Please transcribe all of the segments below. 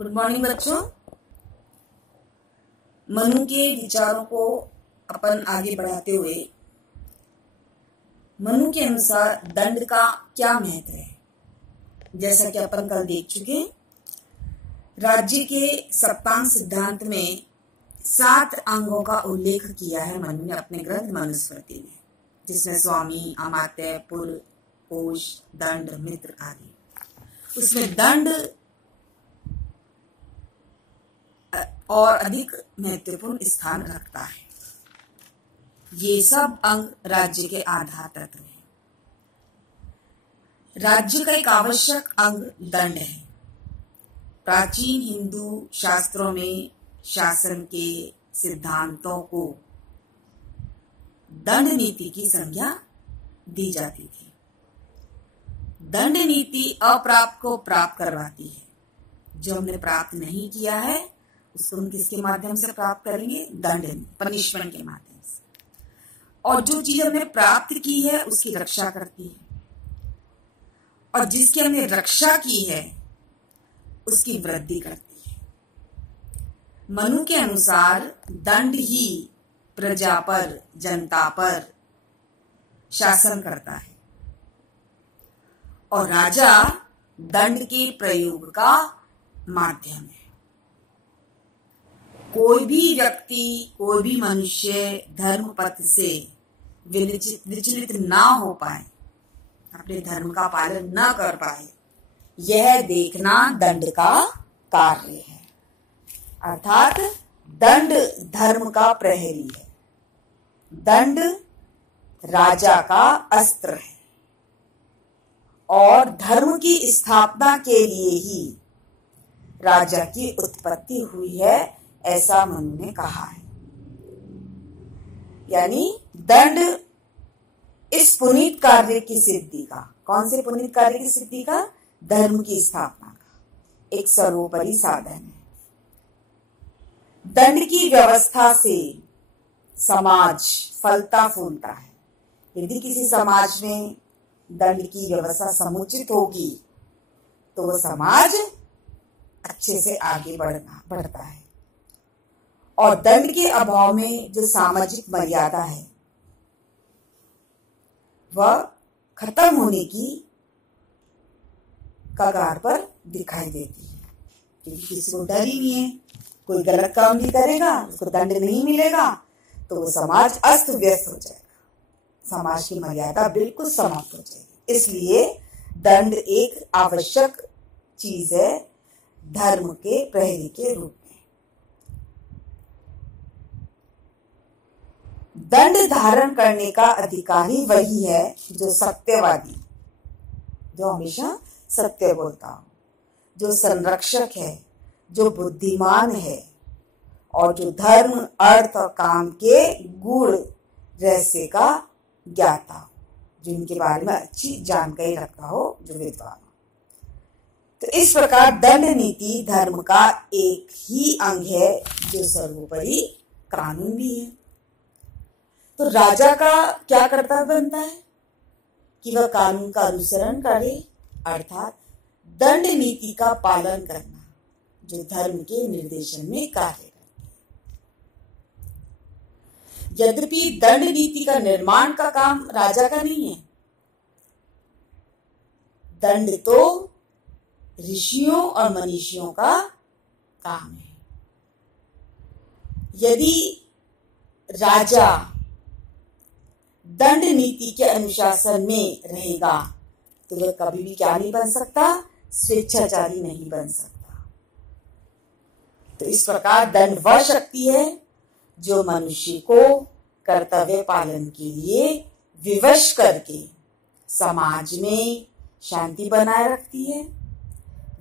Good morning बच्चों। मनु के विचारों को अपन आगे बढ़ाते हुए मनु के अनुसार दंड का क्या महत्व है, जैसा कि अपन कल देख चुके। राज्य के सप्तांग सिद्धांत में 7 अंगों का उल्लेख किया है मनु ने अपने ग्रंथ मनुस्मृति में, जिसमें स्वामी, अमात्य, पुल, कोश, दंड, मित्र आदि। उसमें दंड और अधिक महत्वपूर्ण स्थान रखता है। ये सब अंग राज्य के आधार तत्व हैं। राज्य का एक आवश्यक अंग दंड है। प्राचीन हिंदू शास्त्रों में शासन के सिद्धांतों को दंड नीति की संज्ञा दी जाती थी। दंड नीति अप्राप्त को प्राप्त करवाती है। जो हमने प्राप्त नहीं किया है उसको हम किसके माध्यम से प्राप्त करेंगे? दंड, पनिशमेंट के माध्यम से। और जो चीज हमने प्राप्त की है उसकी रक्षा करती है, और जिसकी हमने रक्षा की है उसकी वृद्धि करती है। मनु के अनुसार दंड ही प्रजा पर, जनता पर शासन करता है, और राजा दंड के प्रयोग का माध्यम है। कोई भी व्यक्ति, कोई भी मनुष्य धर्म पथ से विचलित ना हो पाए, अपने धर्म का पालन न कर पाए, यह देखना दंड का कार्य है। अर्थात दंड धर्म का प्रहरी है। दंड राजा का अस्त्र है, और धर्म की स्थापना के लिए ही राजा की उत्पत्ति हुई है, ऐसा मनु ने कहा है। यानी दंड इस पुनीत कार्य की सिद्धि का, कौन से पुनीत कार्य की सिद्धि का? धर्म की स्थापना का एक सर्वोपरि साधन है। दंड की व्यवस्था से समाज फलता फूलता है। यदि किसी समाज में दंड की व्यवस्था समुचित होगी तो वह समाज अच्छे से आगे बढ़ता है। और दंड के अभाव में जो सामाजिक मर्यादा है वह खत्म होने की कगार पर दिखाई देती है, क्योंकि किसी को डर ही नहीं है। कोई गलत काम भी करेगा, उसको दंड नहीं मिलेगा तो वो समाज अस्त व्यस्त हो जाएगा, समाज की मर्यादा बिल्कुल समाप्त हो जाएगी। इसलिए दंड एक आवश्यक चीज है धर्म के प्रहरी के रूप में। दंड धारण करने का अधिकारी वही है जो सत्यवादी, जो हमेशा सत्य बोलता हो, जो संरक्षक है, जो बुद्धिमान है, और जो धर्म, अर्थ और काम के गूढ़ रहस्य का ज्ञाता हो, जिनके बारे में अच्छी जानकारी रखता हो, जो विद्वान हो। तो इस प्रकार दंड नीति धर्म का एक ही अंग है, जो सर्वोपरि कानून भी है। तो राजा का क्या कर्तव्य बनता है कि वह कानून का अनुसरण करे, अर्थात दंड नीति का पालन करना, जो धर्म के निर्देशन में कार्य करती है। यद्यपि दंड नीति का निर्माण का काम राजा का नहीं है। दंड तो ऋषियों और मनीषियों का काम है। यदि राजा दंड नीति के अनुशासन में रहेगा तो वह कभी भी क्या नहीं बन सकता? स्वेच्छाचारी नहीं बन सकता। तो इस प्रकार दंड वह शक्ति है जो मनुष्य को कर्तव्य पालन के लिए विवश करके समाज में शांति बनाए रखती है,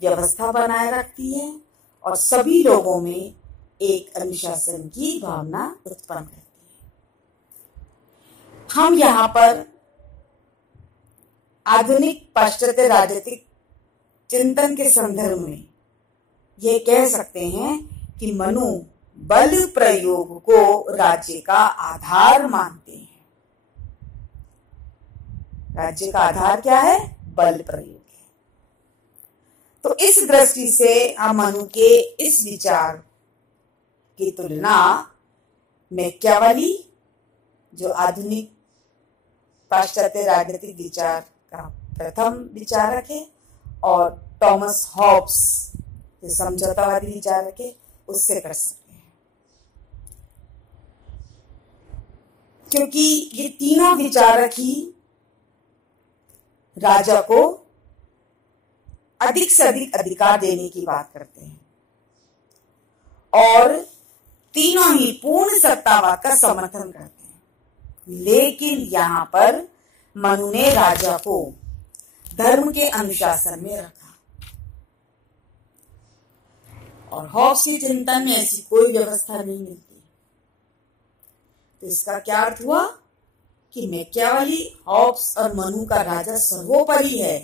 व्यवस्था बनाए रखती है, और सभी लोगों में एक अनुशासन की भावना उत्पन्न करती है। हम यहाँ पर आधुनिक पाश्चात्य राजनीतिक चिंतन के संदर्भ में यह कह सकते हैं कि मनु बल प्रयोग को राज्य का आधार मानते हैं। राज्य का आधार क्या है? बल प्रयोग है। तो इस दृष्टि से हम मनु के इस विचार की तुलना मैकियावेली, जो आधुनिक पाश्चात्य राजनीतिक विचार का प्रथम विचारक है, और थॉमस हॉब्स, जो समझौतावादी विचारक है, उससे कर सकते हैं। क्योंकि ये तीनों विचारक ही राजा को अधिक से अधिक अधिकार देने की बात करते हैं, और तीनों ही पूर्ण सत्तावाद का समर्थन करते हैं। लेकिन यहाँ पर मनु ने राजा को धर्म के अनुशासन में रखा, और हॉब्स की चिंतन में ऐसी कोई व्यवस्था नहीं मिलती। तो इसका क्या अर्थ हुआ कि मैकियावेली, हॉब्स और मनु का राजा सर्वोपरि है,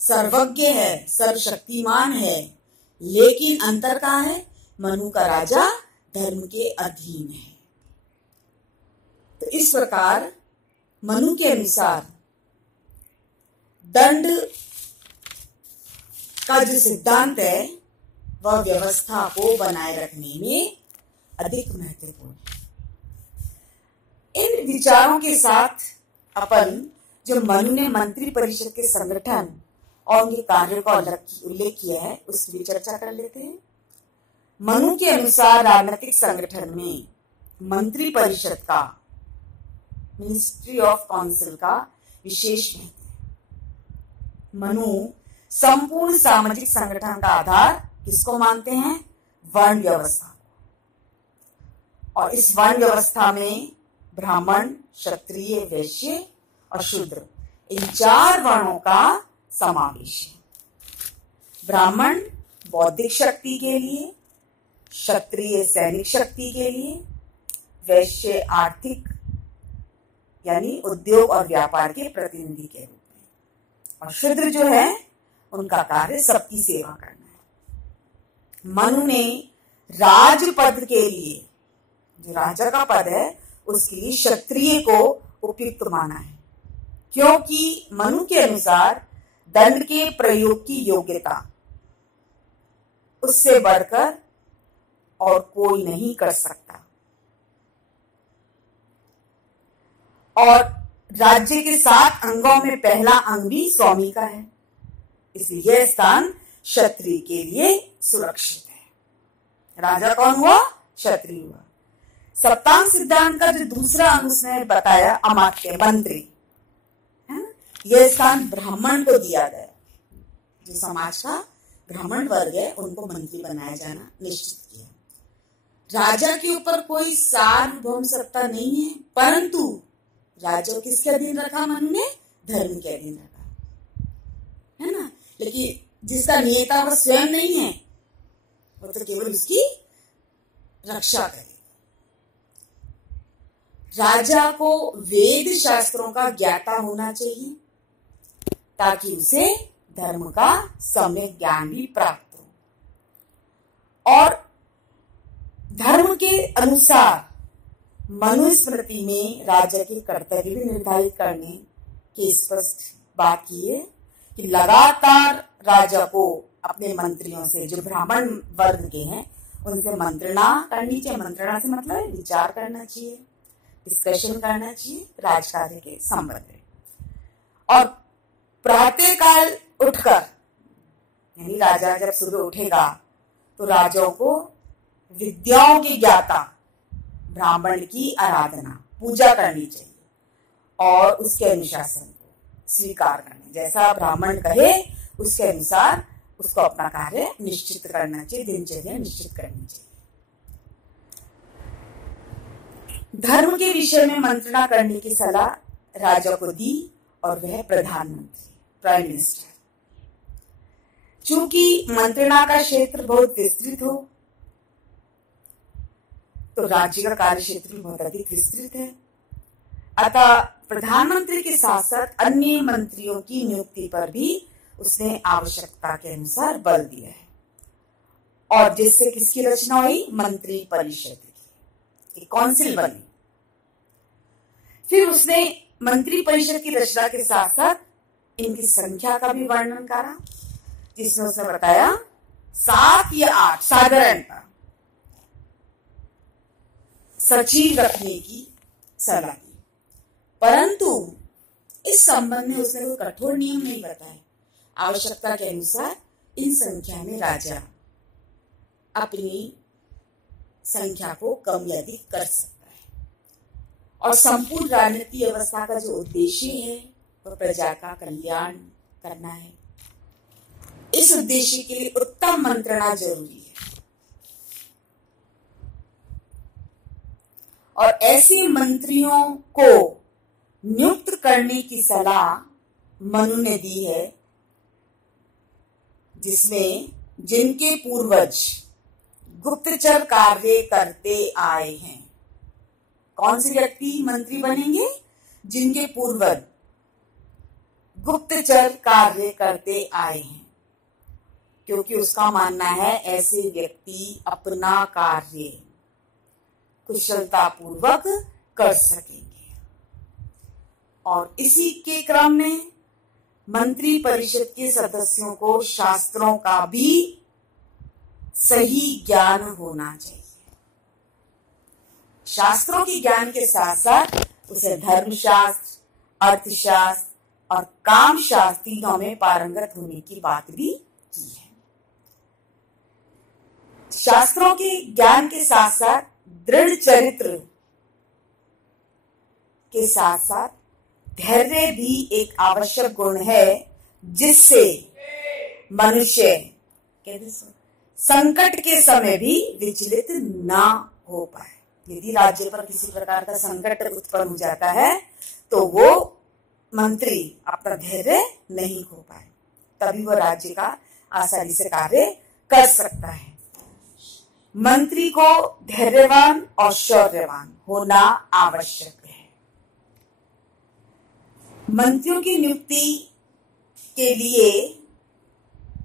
सर्वज्ञ है, सर्वशक्तिमान है, लेकिन अंतर कहाँ है? मनु का राजा धर्म के अधीन है। तो इस प्रकार मनु के अनुसार दंड का जो सिद्धांत है वह व्यवस्था को बनाए रखने में अधिक महत्वपूर्ण है। इन विचारों के साथ अपन जो मनु ने मंत्री परिषद के संगठन और उनके कार्यों का उल्लेख किया है उसकी भी चर्चा कर लेते हैं। मनु के अनुसार राजनीतिक संगठन में मंत्री परिषद का, मिनिस्ट्री ऑफ काउंसिल का विशेष महत्व है। मनु संपूर्ण सामाजिक संगठन का आधार किसको मानते हैं? वर्ण व्यवस्था को। और इस वर्ण व्यवस्था में ब्राह्मण, क्षत्रिय, वैश्य और शूद्र, इन 4 वर्णों का समावेश है। ब्राह्मण बौद्धिक शक्ति के लिए, क्षत्रिय सैनिक शक्ति के लिए, वैश्य आर्थिक यानी उद्योग और व्यापार के प्रतिनिधि के रूप में, और शूद्र जो है उनका कार्य सबकी सेवा करना है। मनु ने राजपद के लिए, जो राजा का पद है, उसके लिए क्षत्रिय को उपयुक्त माना है, क्योंकि मनु के अनुसार दंड के प्रयोग की योग्यता उससे बढ़कर और कोई नहीं कर सकता, और राज्य के 7 अंगों में पहला अंग भी स्वामी का है, इसलिए यह स्थान क्षत्रिय के लिए सुरक्षित है। राजा कौन हुआ? क्षत्रिय हुआ। सप्तांग सिद्धांत का जो दूसरा अंग उसने बताया, अमात्य, मंत्री, है ना, यह स्थान ब्राह्मण को दिया गया। जो समाज का ब्राह्मण वर्ग है उनको मंत्री बनाया जाना निश्चित किया। राजा के ऊपर कोई सार्वभौम सत्ता नहीं है, परंतु राजा को किसके अधीन रखा? मनु ने धर्म के अधीन रखा, है ना। लेकिन जिसका नेता वह स्वयं नहीं है, वो तो केवल उसकी रक्षा करे। राजा को वेद शास्त्रों का ज्ञाता होना चाहिए ताकि उसे धर्म का सम्यक ज्ञान भी प्राप्त हो, और धर्म के अनुसार मनुस्मृति में राजा के कर्तव्य भी निर्धारित करने की स्पष्ट बात की है कि लगातार राजा को अपने मंत्रियों से, जो ब्राह्मण वर्ग के हैं, उनसे मंत्रणा करनी चाहिए। मंत्रणा से मतलब विचार करना चाहिए, डिस्कशन करना चाहिए राजकार्य के संबंध में। और प्रातः काल उठकर, यानी राजा जब सुबह उठेगा तो राजाओं को विद्याओं की ज्ञाता ब्राह्मण की आराधना, पूजा करनी चाहिए और उसके अनुशासन को स्वीकार करना, जैसा ब्राह्मण कहे उसके अनुसार उसको अपना कार्य निश्चित करना चाहिए, दिनचर्या निश्चित करनी चाहिए। धर्म के विषय में मंत्रणा करने की सलाह राजा को दी, और वह प्रधानमंत्री, प्राइम मिनिस्टर। चूंकि मंत्रणा का क्षेत्र बहुत विस्तृत हो, तो राज्य का कार्य क्षेत्र भी बहुत अधिक विस्तृत है। अतः प्रधानमंत्री के साथ साथ अन्य मंत्रियों की नियुक्ति पर भी उसने आवश्यकता के अनुसार बल दिया है, और जिससे किसकी रचना हुई? मंत्री परिषद की, एक काउंसिल बनी। फिर उसने मंत्री परिषद की रचना के साथ साथ इनकी संख्या का भी वर्णन करा। जिसमें उसने बताया 7 या 8 साधारणता सचिव रखने की सलाह दी, परंतु इस संबंध में उसने कोई कठोर नियम नहीं बताए। आवश्यकता के अनुसार इन संख्या में राजा अपनी संख्या को कम या अधिक कर सकता है, और संपूर्ण राजनीतिक व्यवस्था का जो उद्देश्य है वह प्रजा का कल्याण करना है। इस उद्देश्य के लिए उत्तम मंत्रणा जरूरी है, और ऐसे मंत्रियों को नियुक्त करने की सलाह मनु ने दी है जिसमें जिनके पूर्वज गुप्तचर कार्य करते आए हैं। कौन से व्यक्ति मंत्री बनेंगे? जिनके पूर्वज गुप्तचर कार्य करते आए हैं, क्योंकि उसका मानना है ऐसे व्यक्ति अपना कार्य कुशलता पूर्वक कर सकेंगे। और इसी के क्रम में मंत्री परिषद के सदस्यों को शास्त्रों का भी सही ज्ञान होना चाहिए। शास्त्रों के ज्ञान के साथ साथ उसे धर्मशास्त्र, अर्थशास्त्र और कामशास्त्र तीनों में पारंगत होने की बात भी की है। शास्त्रों के ज्ञान के साथ साथ दृढ़ चरित्र के साथ साथ धैर्य भी एक आवश्यक गुण है, जिससे मनुष्य संकट के समय भी विचलित ना हो पाए। यदि राज्य पर किसी प्रकार का संकट उत्पन्न हो जाता है तो वो मंत्री अपना धैर्य नहीं खो पाए, तभी वो राज्य का आसानी से कार्य कर सकता है। मंत्री को धैर्यवान और शौर्यवान होना आवश्यक है। मंत्रियों की नियुक्ति के लिए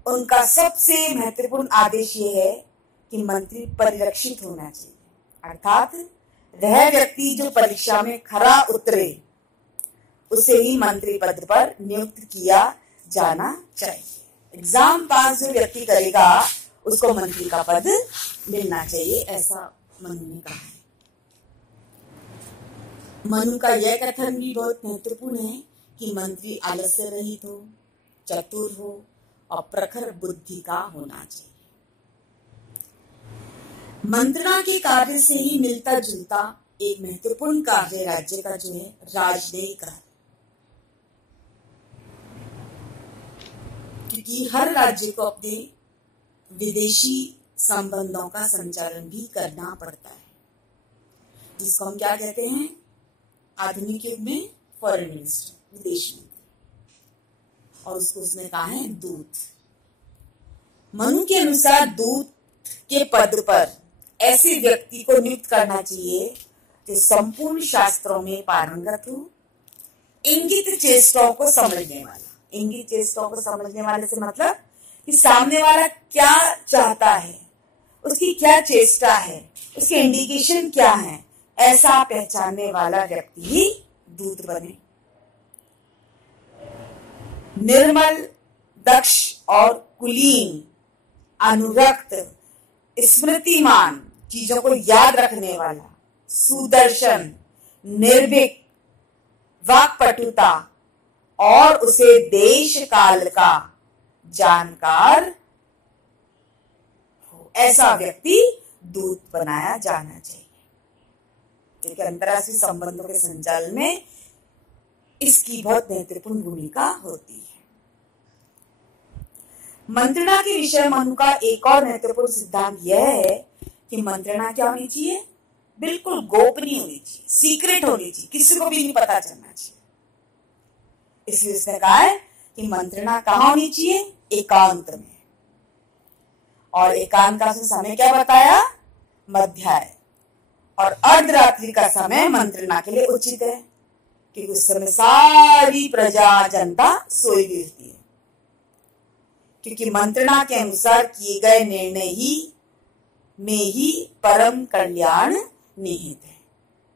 उनका सबसे महत्वपूर्ण आदेश ये है कि मंत्री परिरक्षित होना चाहिए, अर्थात वह व्यक्ति जो परीक्षा में खरा उतरे उसे ही मंत्री पद पर नियुक्त किया जाना चाहिए। एग्जाम पास जो व्यक्ति करेगा उसको मंत्री का पद मिलना चाहिए, ऐसा मनु ने कहा है। मनु का यह कथन भी बहुत महत्वपूर्ण है कि मंत्री आलस्य रहित हो, चतुर हो और प्रखर बुद्धि का होना चाहिए। मंत्रणा के कार्य से ही मिलता जुलता एक महत्वपूर्ण कार्य राज्य का जो है राजनयिक कार्य, क्योंकि हर राज्य को अपने विदेशी संबंधों का संचालन भी करना पड़ता है, जिसको हम क्या कहते हैं आधुनिक युग में फॉरेन मिनिस्टर, विदेश मंत्री, और उसको उसने कहा है दूत। मनु के अनुसार दूत के पद पर ऐसे व्यक्ति को नियुक्त करना चाहिए जो संपूर्ण शास्त्रों में पारंगत हो, इंगित चेष्टाओं को समझने वाला। इंगित चेष्टाओं को समझने वाले से मतलब कि सामने वाला क्या चाहता है, उसकी क्या चेष्टा है, उसके इंडिकेशन क्या है, ऐसा पहचानने वाला व्यक्ति ही दूत बने। निर्मल, दक्ष और कुलीन, अनुरक्त, स्मृतिमान, चीजों को याद रखने वाला, सुदर्शन, निर्भीक, वाक्पटुता और उसे देश काल का जानकार हो, ऐसा व्यक्ति दूत बनाया जाना चाहिए, क्योंकि अंतर्राष्ट्रीय संबंधों के संचालन में इसकी बहुत महत्वपूर्ण भूमिका होती है। मंत्रणा के विषय मनु का एक और महत्वपूर्ण सिद्धांत यह है कि मंत्रणा क्या होनी चाहिए, बिल्कुल गोपनीय होनी चाहिए, सीक्रेट होनी चाहिए, किसी को भी नहीं पता चलना चाहिए। इसलिए उसने कहा है कि मंत्रणा कहाँ होनी चाहिए, एकांत में। और एकांत का समय क्या बताया, मध्याह्न और अर्धरात्रि का समय मंत्रणा के लिए उचित है, क्योंकि उस समय सारी प्रजा जनता सोई हुई होती है, क्योंकि मंत्रणा के अनुसार किए गए निर्णय में ही परम कल्याण निहित है।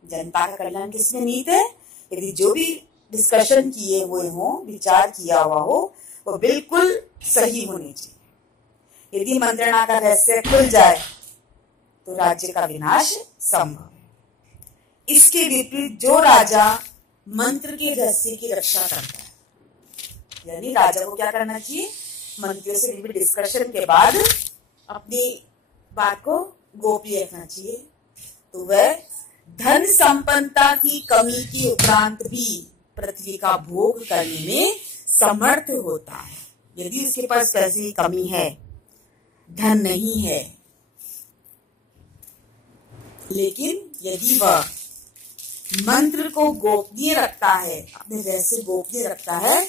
जनता का कल्याण किसमें निहित है? यदि जो भी डिस्कशन किए हुए हो, विचार किया हुआ हो, वो बिल्कुल सही होनी चाहिए। यदि मंत्रणा का रहस्य खुल जाए तो राज्य का विनाश संभव है। इसके विपरीत जो राजा मंत्र के रहस्य की रक्षा करता है, यानी राजा को क्या करना चाहिए, मंत्रियों से भी डिस्कशन के बाद अपनी बात को गोपनीय रखना चाहिए, तो वह धन संपन्नता की कमी के उपरांत भी पृथ्वी का भोग करने में समर्थ होता है। यदि उसके पास पैसे की कमी है, धन नहीं है, लेकिन यदि वह मंत्र को गोपनीय रखता है, अपने रहस्य गोपनीय रखता है,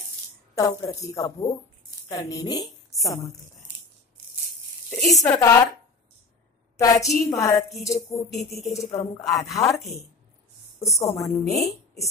तब पृथ्वी का भोग करने में समर्थ होता है। तो इस प्रकार प्राचीन भारत की जो कूटनीति के जो प्रमुख आधार थे, उसको मनु ने